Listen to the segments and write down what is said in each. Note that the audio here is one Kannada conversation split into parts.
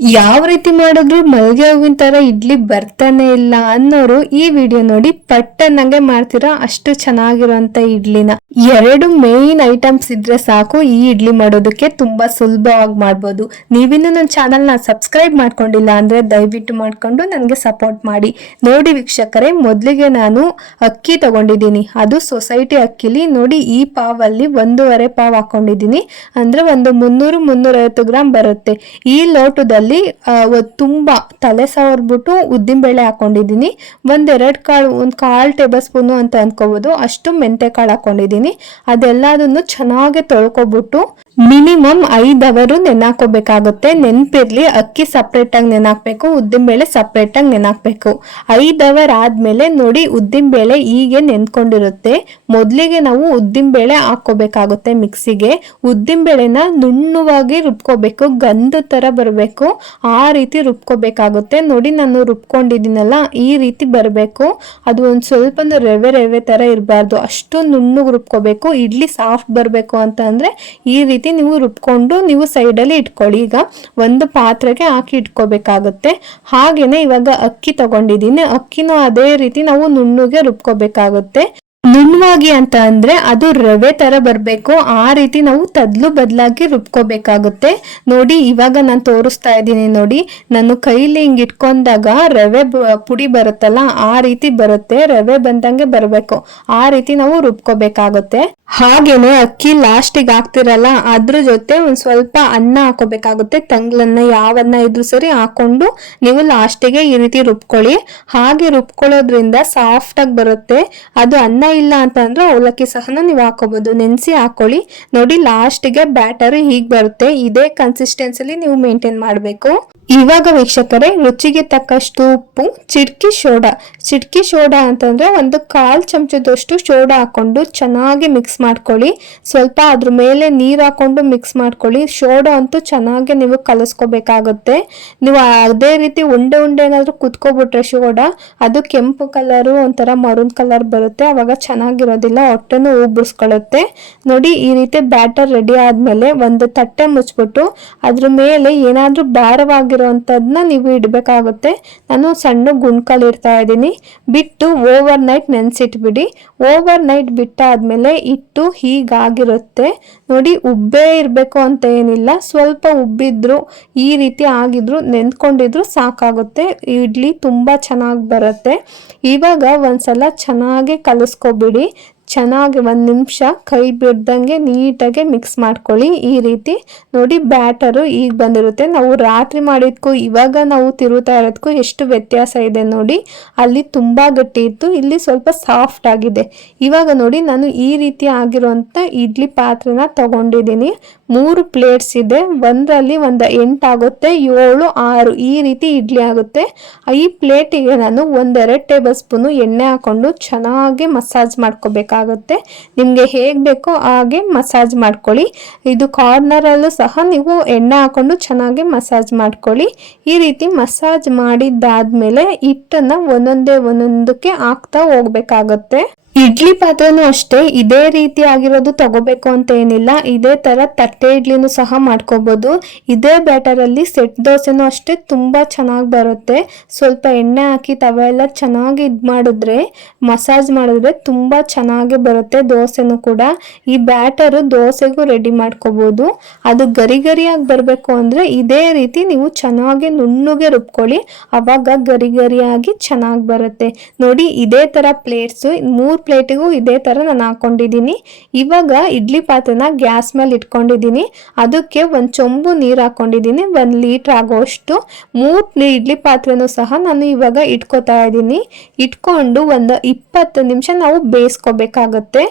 ಯಾವ ರೀತಿ ಮಾಡಿದ್ರು ಮಲ್ಗೆ ಹೂವಿನ ತರ ಇಡ್ಲಿ ಬರ್ತಾನೆ ಇಲ್ಲ ಅನ್ನೋರು ಈ ವಿಡಿಯೋ ನೋಡಿ ಪಟ್ಟನ್ನಂಗೆ ಮಾಡ್ತೀರಾ? ಅಷ್ಟು ಚೆನ್ನಾಗಿರುವಂತ ಇಡ್ಲಿನ. ಎರಡು ಮೇನ್ ಐಟಮ್ಸ್ ಇದ್ರೆ ಸಾಕು, ಈ ಇಡ್ಲಿ ಮಾಡೋದಕ್ಕೆ ತುಂಬಾ ಸುಲಭವಾಗಿ ಮಾಡ್ಬೋದು. ನೀವಿನ್ನೂ ನನ್ನ ಚಾನಲ್ನ ಸಬ್ಸ್ಕ್ರೈಬ್ ಮಾಡ್ಕೊಂಡಿಲ್ಲ ಅಂದ್ರೆ ದಯವಿಟ್ಟು ಮಾಡ್ಕೊಂಡು ನನಗೆ ಸಪೋರ್ಟ್ ಮಾಡಿ. ನೋಡಿ ವೀಕ್ಷಕರೇ, ಮೊದಲಿಗೆ ನಾನು ಅಕ್ಕಿ ತಗೊಂಡಿದ್ದೀನಿ. ಅದು ಸೊಸೈಟಿ ಅಕ್ಕಿಲಿ. ನೋಡಿ ಈ ಪಾವಲ್ಲಿ ಒಂದೂವರೆ ಪಾವ್ ಹಾಕೊಂಡಿದ್ದೀನಿ. ಅಂದ್ರೆ ಒಂದು ಮುನ್ನೂರು ಮುನ್ನೂರೈವತ್ತು ಗ್ರಾಮ್ ಬರುತ್ತೆ. ಈ ಲೋಟದಲ್ಲಿ ತುಂಬ ತುಂಬಾ ತಲೆ ಸವರ್ಬಿಟ್ಟು ಉದ್ದಿನಬೇಳೆ ಹಾಕೊಂಡಿದ್ದೀನಿ. ಒಂದೆರಡು ಕಾಳು, ಒಂದು ಕಾಲು ಟೇಬಲ್ ಸ್ಪೂನು ಅಂತ ಅನ್ಕೋಬೋದು. ಅಷ್ಟು ಮೆಂತೆ ಕಾಳು ಹಾಕೊಂಡಿದ್ದೀನಿ. ಅದೆಲ್ಲದನ್ನು ಚೆನ್ನಾಗಿ ತೊಳ್ಕೊಬಿಟ್ಟು ಮಿನಿಮಮ್ ಐದು ಅವರು ನೆನಾಕೋಬೇಕಾಗುತ್ತೆ. ನೆನ್ಪಿರ್ಲಿ, ಅಕ್ಕಿ ಸಪ್ರೇಟ್ ಆಗಿ ನೆನಾಕ್ಬೇಕು ಉದ್ದಿನಬೇಳೆ ಸಪ್ರೇಟ್ ಆಗಿ ನೆನಾಕ್ಬೇಕು. ಐದು ಅವರ್ ಆದ್ಮೇಲೆ ನೋಡಿ ಉದ್ದಿನಬೇಳೆ ಹೀಗೆ ನೆನ್ಕೊಂಡಿರುತ್ತೆ. ಮೊದಲಿಗೆ ನಾವು ಉದ್ದಿನಬೇಳೆ ಹಾಕೋಬೇಕಾಗುತ್ತೆ ಮಿಕ್ಸಿಗೆ. ಉದ್ದಿನಬೇಳೆನ ನುಣ್ಣವಾಗಿ ರುಬ್ಕೋಬೇಕು, ಗಂಧ ತರ ಬರಬೇಕು. ಆ ರೀತಿ ರುಬ್ಕೋಬೇಕಾಗುತ್ತೆ. ನೋಡಿ ನಾನು ರುಬ್ಕೊಂಡಿದ್ದೀನಲ್ಲ, ಈ ರೀತಿ ಬರಬೇಕು. ಅದು ಒಂದು ಸ್ವಲ್ಪ ರವೆ ರವೆ ತರ ಇರಬಾರ್ದು. ಅಷ್ಟು ನುಣ್ಣಗೆ ರುಬ್ಕೋಬೇಕು. ಇಡ್ಲಿ ಸಾಫ್ಟ್ ಬರಬೇಕು ಅಂತ ಈ ರೀತಿ ನೀವು ರುಬ್ಕೊಂಡು ನೀವು ಸೈಡಲ್ಲಿ ಇಟ್ಕೊಳ್ಳಿ. ಈಗ ಒಂದು ಪಾತ್ರೆಗೆ ಹಾಕಿ ಇಟ್ಕೋಬೇಕಾಗುತ್ತೆ. ಹಾಗೆಯೇ ಇವಾಗ ಅಕ್ಕಿ ತಗೊಂಡಿದ್ದೀನಿ. ಅಕ್ಕಿನೂ ಅದೇ ರೀತಿ ನಾವು ನುಣ್ಣಗೆ ರುಬ್ಕೋಬೇಕಾಗುತ್ತೆ. ನುಣ್ಣವಾಗಿ ಅಂತ ಅಂದ್ರೆ ಅದು ರವೆ ತರ ಬರಬೇಕು. ಆ ರೀತಿ ನಾವು ತದ್ಲು ಬದಲಾಗಿ ರುಬ್ಕೋಬೇಕಾಗುತ್ತೆ. ನೋಡಿ, ಇವಾಗ ನಾನು ತೋರಿಸ್ತಾ ಇದ್ದೀನಿ ನೋಡಿ. ನಾನು ಕೈಲಿ ಹಿಂಗ್ ಇಟ್ಕೊಂಡಾಗ ರವೆ ಪುಡಿ ಬರುತ್ತಲ್ಲ, ಆ ರೀತಿ ಬರುತ್ತೆ. ರವೆ ಬಂದಂಗೆ ಬರಬೇಕು. ಆ ರೀತಿ ನಾವು ರುಬ್ಕೋಬೇಕಾಗುತ್ತೆ. ಹಾಗೇನೆ ಅಕ್ಕಿ ಲಾಸ್ಟಿಗೆ ಹಾಕ್ತಿರಲ್ಲ, ಅದ್ರ ಜೊತೆ ಒಂದ್ ಸ್ವಲ್ಪ ಅನ್ನ ಹಾಕೋಬೇಕಾಗುತ್ತೆ. ತಂಗ್ಲನ್ನ ಯಾವನ್ನ ಇದ್ರು ಸರಿ ಹಾಕೊಂಡು ನೀವು ಲಾಸ್ಟಿಗೆ ಈ ರೀತಿ ರುಬ್ಕೊಳ್ಳಿ. ಹಾಗೆ ರುಬ್ಕೊಳ್ಳೋದ್ರಿಂದ ಸಾಫ್ಟ್ ಆಗಿ ಬರುತ್ತೆ. ಅದು ಅನ್ನ ಇಲ್ಲ ಅಂತ ಅಂದ್ರೆ ಅವಲಕ್ಕಿ ಸಹನ ನೀವು ಹಾಕೋಬಹುದು ನೆನೆಸಿ ಹಾಕೊಳ್ಳಿ. ನೋಡಿ ಲಾಸ್ಟಿಗೆ ಬ್ಯಾಟರ್ ಹೀಗ್ ಬರುತ್ತೆ. ಇದೇ ಕನ್ಸಿಸ್ಟೆನ್ಸಿಲಿ ನೀವು ಮೇಂಟೈನ್ ಮಾಡಬೇಕು. ಇವಾಗ ವೀಕ್ಷಕರೇ, ರುಚಿಗೆ ತಕ್ಕಷ್ಟು ಉಪ್ಪು, ಚಿಟ್ಕಿ ಸೋಡಾ ಚಿಟ್ಕಿ ಸೋಡಾ ಅಂತಂದ್ರೆ ಒಂದು ಕಾಲ್ ಚಮಚದಷ್ಟು ಸೋಡಾ ಹಾಕೊಂಡು ಚೆನ್ನಾಗಿ ಮಿಕ್ಸ್ ಮಾಡ್ಕೊಳ್ಳಿ. ಸ್ವಲ್ಪ ಅದ್ರ ಮೇಲೆ ನೀರು ಹಾಕೊಂಡು ಮಿಕ್ಸ್ ಮಾಡ್ಕೊಳ್ಳಿ. ಸೋಡಾ ಅಂತೂ ಚೆನ್ನಾಗಿ ನೀವು ಕಲಿಸ್ಕೋಬೇಕಾಗುತ್ತೆ. ನೀವು ಅದೇ ರೀತಿ ಉಂಡೆ ಉಂಡೆ ಏನಾದ್ರು ಕುತ್ಕೋಬಿಟ್ರೆ ಸೋಡಾ ಅದು ಕೆಂಪು ಕಲರು ಒಂಥರ ಮರೂನ್ ಕಲರ್ ಬರುತ್ತೆ. ಅವಾಗ ಚೆನ್ನಾಗಿರೋದಿಲ್ಲ, ಹೊಟ್ಟೆನೂ ಉಬ್ಬಿಸ್ಕೊಳ್ಳುತ್ತೆ. ನೋಡಿ, ಈ ರೀತಿ ಬ್ಯಾಟರ್ ರೆಡಿ ಆದಮೇಲೆ ಒಂದು ತಟ್ಟೆ ಮುಚ್ಬಿಟ್ಟು ಅದ್ರ ಮೇಲೆ ಏನಾದ್ರೂ ಭಾರವಾಗಿರುವಂಥದ್ದನ್ನ ನೀವು ಇಡಬೇಕಾಗುತ್ತೆ. ನಾನು ಸಣ್ಣ ಗುಂಡ್ಕಲ್ ಇಡ್ತಾ ಇದ್ದೀನಿ. ಬಿಟ್ಟು ಓವರ್ ನೈಟ್ ನೆನೆಸಿಟ್ಬಿಡಿ. ಓವರ್ ನೈಟ್ ಬಿಟ್ಟಾದ್ಮೇಲೆ ಇಟ್ಟು ಹೀಗಾಗಿರುತ್ತೆ. ನೋಡಿ, ಉಬ್ಬೇ ಇರಬೇಕು ಅಂತ ಏನಿಲ್ಲ. ಸ್ವಲ್ಪ ಉಬ್ಬಿದ್ರು, ಈ ರೀತಿ ಆಗಿದ್ರು ನೆಂದ್ಕೊಂಡಿದ್ರು ಸಾಕಾಗುತ್ತೆ. ಇಡ್ಲಿ ತುಂಬ ಚೆನ್ನಾಗಿ ಬರುತ್ತೆ. ಇವಾಗ ಒಂದ್ಸಲ ಚೆನ್ನಾಗಿ ಕಲಿಸ್ಕೊಬಿಡಿ. ಚೆನ್ನಾಗಿ ಒಂದು ನಿಮಿಷ ಕೈ ಬಿಡ್ದಂಗೆ ನೀಟಾಗಿ ಮಿಕ್ಸ್ ಮಾಡ್ಕೊಳ್ಳಿ. ಈ ರೀತಿ ನೋಡಿ ಬ್ಯಾಟರು ಈಗ ಬಂದಿರುತ್ತೆ. ನಾವು ರಾತ್ರಿ ಮಾಡಿದ್ಕೂ ಇವಾಗ ನಾವು ತಿರುತ್ತಾ ಇರೋದಕ್ಕೂ ಎಷ್ಟು ವ್ಯತ್ಯಾಸ ಇದೆ ನೋಡಿ. ಅಲ್ಲಿ ತುಂಬ ಗಟ್ಟಿ ಇತ್ತು. ಇಲ್ಲಿ ಸ್ವಲ್ಪ ಸಾಫ್ಟ್ ಆಗಿದೆ. ಇವಾಗ ನೋಡಿ ನಾನು ಈ ರೀತಿ ಆಗಿರುವಂಥ ಇಡ್ಲಿ ಪಾತ್ರೆನ ತಗೊಂಡಿದ್ದೀನಿ. ಮೂರು ಪ್ಲೇಟ್ಸ್ ಇದೆ. ಒಂದರಲ್ಲಿ ಒಂದು ಎಂಟಾಗುತ್ತೆ ಏಳು, ಆರು ಈ ರೀತಿ ಇಡ್ಲಿ ಆಗುತ್ತೆ. ಈ ಪ್ಲೇಟಿಗೆ ನಾನು ಒಂದೆರಡು ಟೇಬಲ್ ಸ್ಪೂನು ಎಣ್ಣೆ ಹಾಕೊಂಡು ಚೆನ್ನಾಗಿ ಮಸಾಜ್ ಮಾಡ್ಕೋಬೇಕಾಗುತ್ತೆ. ನಿಮಗೆ ಹೇಗೆ ಬೇಕೋ ಹಾಗೆ ಮಸಾಜ್ ಮಾಡ್ಕೊಳ್ಳಿ. ಇದು ಕಾರ್ನರಲ್ಲೂ ಸಹ ನೀವು ಎಣ್ಣೆ ಹಾಕೊಂಡು ಚೆನ್ನಾಗಿ ಮಸಾಜ್ ಮಾಡ್ಕೊಳ್ಳಿ. ಈ ರೀತಿ ಮಸಾಜ್ ಮಾಡಿದ್ದಾದ್ಮೇಲೆ ಹಿಟ್ಟನ್ನು ಒಂದೊಂದೇ ಒಂದೊಂದಕ್ಕೆ ಹಾಕ್ತಾ ಹೋಗ್ಬೇಕಾಗತ್ತೆ. ಇಡ್ಲಿ ಪಾತ್ರೆನೂ ಅಷ್ಟೇ, ಇದೇ ರೀತಿ ಆಗಿರೋದು ತಗೋಬೇಕು ಅಂತ ಏನಿಲ್ಲ. ಇದೇ ಥರ ತಟ್ಟೆ ಇಡ್ಲಿನೂ ಸಹ ಮಾಡ್ಕೋಬೋದು. ಇದೇ ಬ್ಯಾಟರಲ್ಲಿ ಸೆಟ್ ದೋಸೆನೂ ಅಷ್ಟೇ ತುಂಬ ಚೆನ್ನಾಗಿ ಬರುತ್ತೆ. ಸ್ವಲ್ಪ ಎಣ್ಣೆ ಹಾಕಿ ತವೆ ಎಲ್ಲ ಚೆನ್ನಾಗಿ ಇದು ಮಾಡಿದ್ರೆ, ಮಸಾಜ್ ಮಾಡಿದ್ರೆ ತುಂಬ ಚೆನ್ನಾಗಿ ಬರುತ್ತೆ ದೋಸೆನೂ ಕೂಡ. ಈ ಬ್ಯಾಟರು ದೋಸೆಗೂ ರೆಡಿ ಮಾಡ್ಕೋಬೋದು. ಅದು ಗರಿ ಗರಿಯಾಗಿ ಬರಬೇಕು ಅಂದರೆ ಇದೇ ರೀತಿ ನೀವು ಚೆನ್ನಾಗಿ ನುಣ್ಣಗೆ ರುಬ್ಕೊಳ್ಳಿ. ಅವಾಗ ಗರಿ ಗರಿಯಾಗಿ ಚೆನ್ನಾಗಿ ಬರುತ್ತೆ. ನೋಡಿ, ಇದೇ ಥರ ಪ್ಲೇಟ್ಸು ಮೂರು ಪ್ಲೇಟಿಗೂ ಇದೇ ಥರ ನಾನು ಹಾಕೊಂಡಿದ್ದೀನಿ. ಇವಾಗ ಇಡ್ಲಿ ಪಾತ್ರೆನ ಗ್ಯಾಸ್ ಮೇಲೆ ಇಟ್ಕೊಂಡಿದ್ದೀನಿ. ಅದಕ್ಕೆ ಒಂದು ಚೊಂಬು ನೀರು ಹಾಕ್ಕೊಂಡಿದ್ದೀನಿ ಒಂದು ಲೀಟ್ರ್ ಆಗೋಷ್ಟು. ಮೂರು ಇಡ್ಲಿ ಪಾತ್ರೆನೂ ಸಹ ನಾನು ಇವಾಗ ಇಟ್ಕೋತಾ ಇದ್ದೀನಿ. ಇಟ್ಕೊಂಡು ಒಂದು ಇಪ್ಪತ್ತು ನಿಮಿಷ ನಾವು ಬೇಯಿಸ್ಕೋಬೇಕಾಗತ್ತೆ.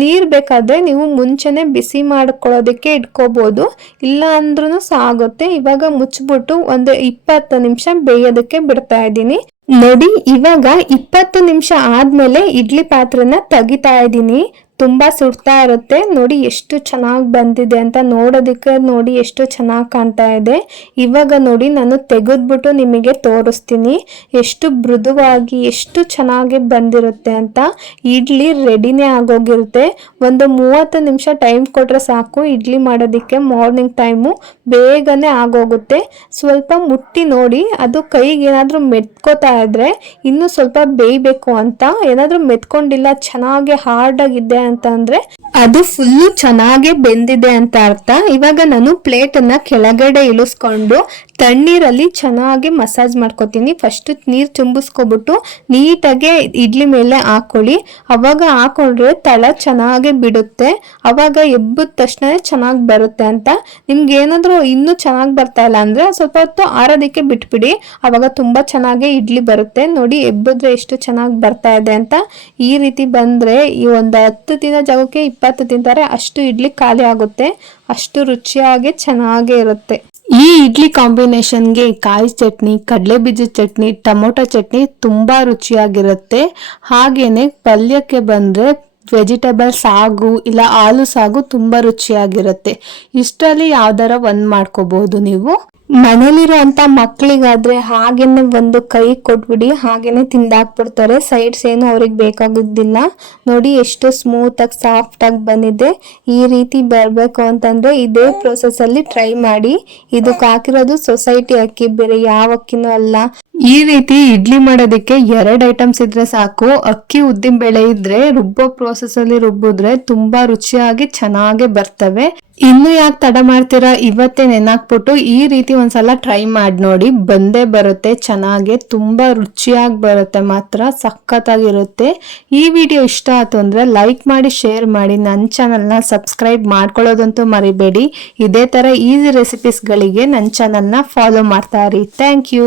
ನೀರು ಬೇಕಾದರೆ ನೀವು ಮುಂಚೆನೇ ಬಿಸಿ ಮಾಡ್ಕೊಳ್ಳೋದಕ್ಕೆ ಇಟ್ಕೋಬೋದು. ಇಲ್ಲ ಅಂದ್ರೂ ಸಹ ಆಗುತ್ತೆ ಇವಾಗ ಮುಚ್ಚಿಬಿಟ್ಟು ಒಂದು ಇಪ್ಪತ್ತು ನಿಮಿಷ ಬೇಯೋದಕ್ಕೆ ಬಿಡ್ತಾ ಇದ್ದೀನಿ. ನೋಡಿ ಇವಾಗ ಇಪ್ಪತ್ತು ನಿಮಿಷ ಆದ್ಮೇಲೆ ಇಡ್ಲಿ ಪಾತ್ರನ ತೆಗಿತಾ ಇದ್ದೀನಿ. ತುಂಬಾ ಸುಡ್ತಾ ಇರುತ್ತೆ. ನೋಡಿ ಎಷ್ಟು ಚೆನ್ನಾಗಿ ಬಂದಿದೆ ಅಂತ ನೋಡೋದಕ್ಕೆ ನೋಡಿ ಎಷ್ಟು ಚೆನ್ನಾಗಿ ಕಾಣ್ತಾ ಇದೆ. ಇವಾಗ ನೋಡಿ ನಾನು ತೆಗೆದ್ಬಿಟ್ಟು ನಿಮಗೆ ತೋರಿಸ್ತೀನಿ. ಎಷ್ಟು ಮೃದುವಾಗಿ, ಎಷ್ಟು ಚೆನ್ನಾಗಿ ಬಂದಿರುತ್ತೆ ಅಂತ. ಇಡ್ಲಿ ರೆಡಿನೇ ಆಗೋಗಿರುತ್ತೆ. ಒಂದು ಮೂವತ್ತು ನಿಮಿಷ ಟೈಮ್ ಕೊಟ್ಟರೆ ಸಾಕು. ಇಡ್ಲಿ ಮಾಡೋದಕ್ಕೆ ಮಾರ್ನಿಂಗ್ ಟೈಮು ಬೇಗನೆ ಆಗೋಗುತ್ತೆ. ಸ್ವಲ್ಪ ಮುಟ್ಟಿ ನೋಡಿ, ಅದು ಕೈಗೆ ಏನಾದರೂ ಮೆತ್ಕೋತಾ ಇದ್ರೆ ಇನ್ನೂ ಸ್ವಲ್ಪ ಬೇಯಬೇಕು ಅಂತ. ಏನಾದರೂ ಮೆತ್ಕೊಂಡಿಲ್ಲ, ಚೆನ್ನಾಗಿ ಹಾರ್ಡ್ ಅಂತ ಅಂದ್ರೆ ಅದು ಫುಲ್ಲು ಚೆನ್ನಾಗಿ ಬೆಂದಿದೆ ಅಂತ ಅರ್ಥ. ಇವಾಗ ನಾನು ಪ್ಲೇಟ್ ಅನ್ನ ಕೆಳಗಡೆ ಇಳಿಸ್ಕೊಂಡು ತಣ್ಣೀರಲ್ಲಿ ಚೆನ್ನಾಗಿ ಮಸಾಜ್ ಮಾಡ್ಕೊತೀನಿ. ಫಸ್ಟ್ ನೀರು ತುಂಬಿಸ್ಕೊಬಿಟ್ಟು ನೀಟಾಗಿ ಇಡ್ಲಿ ಮೇಲೆ ಹಾಕೊಳ್ಳಿ. ಅವಾಗ ಹಾಕೊಂಡ್ರೆ ತಳ ಚೆನ್ನಾಗಿ ಬಿಡುತ್ತೆ. ಅವಾಗ ಎಬ್ಬಿದ ತಕ್ಷಣ ಚೆನ್ನಾಗಿ ಬರುತ್ತೆ ಅಂತ. ನಿಮ್ಗೆ ಏನಾದರೂ ಇನ್ನೂ ಚೆನ್ನಾಗಿ ಬರ್ತಾ ಇಲ್ಲ ಅಂದರೆ ಸ್ವಲ್ಪ ಹೊತ್ತು ಆರೋದಕ್ಕೆ ಬಿಟ್ಬಿಡಿ. ಅವಾಗ ತುಂಬ ಚೆನ್ನಾಗಿ ಇಡ್ಲಿ ಬರುತ್ತೆ. ನೋಡಿ ಎಬ್ಬಿದ್ರೆ ಎಷ್ಟು ಚೆನ್ನಾಗಿ ಬರ್ತಾ ಇದೆ ಅಂತ. ಈ ರೀತಿ ಬಂದರೆ ಈ ಒಂದು ಹತ್ತು ದಿನ ಜಾಗಕ್ಕೆ ಇಪ್ಪತ್ತು ತಿಂತಾರೆ ಅಷ್ಟು ಇಡ್ಲಿ ಖಾಲಿ ಆಗುತ್ತೆ. ಅಷ್ಟು ರುಚಿಯಾಗಿ ಚೆನ್ನಾಗೇ ಇರುತ್ತೆ. ಈ ಇಡ್ಲಿ ಕಾಂಬಿನೇಷನ್ಗೆ ಕಾಯಿ ಚಟ್ನಿ, ಕಡಲೆ ಬೀಜದ ಚಟ್ನಿ, ಟೊಮೊಟೊ ಚಟ್ನಿ ತುಂಬಾ ರುಚಿಯಾಗಿರುತ್ತೆ. ಹಾಗೇನೆ ಪಲ್ಯಕ್ಕೆ ಬಂದ್ರೆ ವೆಜಿಟೇಬಲ್ ಸಾಗು ಇಲ್ಲ ಆಲೂ ಸಾಗು ತುಂಬಾ ರುಚಿಯಾಗಿರುತ್ತೆ. ಇಷ್ಟರಲ್ಲಿ ಯಾವ್ದಾರ ಒಂದ್ ಮಾಡ್ಕೋಬಹುದು ನೀವು? ಮನೇಲಿರೋ ಅಂತ ಮಕ್ಕಳಿಗಾದ್ರೆ ಹಾಗೇನೆ ಒಂದು ಕೈ ಕೊಟ್ಬಿಡಿ, ಹಾಗೇನೆ ತಿಂದಾಕ್ಬಿಡ್ತಾರೆ. ಸೈಡ್ಸ್ ಏನು ಅವ್ರಿಗೆ ಬೇಕಾಗೋದಿಲ್ಲ ನೋಡಿ ಎಷ್ಟು ಸ್ಮೂತ್ ಆಗಿ ಸಾಫ್ಟ್ ಆಗಿ ಬಂದಿದೆ. ಈ ರೀತಿ ಬರಬೇಕು ಅಂತಂದ್ರೆ ಇದೇ ಪ್ರೊಸೆಸ್ ಅಲ್ಲಿ ಟ್ರೈ ಮಾಡಿ. ಇದಕ್ಕೆ ಹಾಕಿರೋದು ಸೊಸೈಟಿ ಅಕ್ಕಿ, ಬೇರೆ ಯಾವ ಅಕ್ಕಿನೂ ಅಲ್ಲ. ಈ ರೀತಿ ಇಡ್ಲಿ ಮಾಡೋದಕ್ಕೆ ಎರಡು ಐಟಮ್ಸ್ ಇದ್ರೆ ಸಾಕು. ಅಕ್ಕಿ, ಉದ್ದಿನ ಬೇಳೆ ಇದ್ರೆ ರುಬ್ಬೋ ಪ್ರೋಸೆಸ್ ಅಲ್ಲಿ ರುಬ್ಬಿದ್ರೆ ತುಂಬಾ ರುಚಿಯಾಗಿ ಚೆನ್ನಾಗಿ ಬರ್ತವೆ. ಇನ್ನು ಯಾಕೆ ತಡ ಮಾಡ್ತೀರಾ? ಇವತ್ತೇ ನೆನಾಕ್ಬಿಟ್ಟು ಈ ರೀತಿ ಒಂದ್ಸಲ ಟ್ರೈ ಮಾಡಿ ನೋಡಿ. ಬಂದೇ ಬರುತ್ತೆ, ಚೆನ್ನಾಗಿ ತುಂಬಾ ರುಚಿಯಾಗಿ ಬರುತ್ತೆ, ಮಾತ್ರ ಸಖತ್ತಾಗಿರುತ್ತೆ. ಈ ವಿಡಿಯೋ ಇಷ್ಟ ಆಯ್ತು ಅಂದ್ರೆ ಲೈಕ್ ಮಾಡಿ ಶೇರ್ ಮಾಡಿ. ನನ್ನ ಚಾನಲ್ನ ಸಬ್ಸ್ಕ್ರೈಬ್ ಮಾಡ್ಕೊಳ್ಳೋದಂತೂ ಮರಿಬೇಡಿ. ಇದೇ ತರ ಈಸಿ ರೆಸಿಪೀಸ್ಗಳಿಗೆ ನನ್ನ ಚಾನಲ್ನ ಫಾಲೋ ಮಾಡ್ತಾ ಇರಿ. Thank you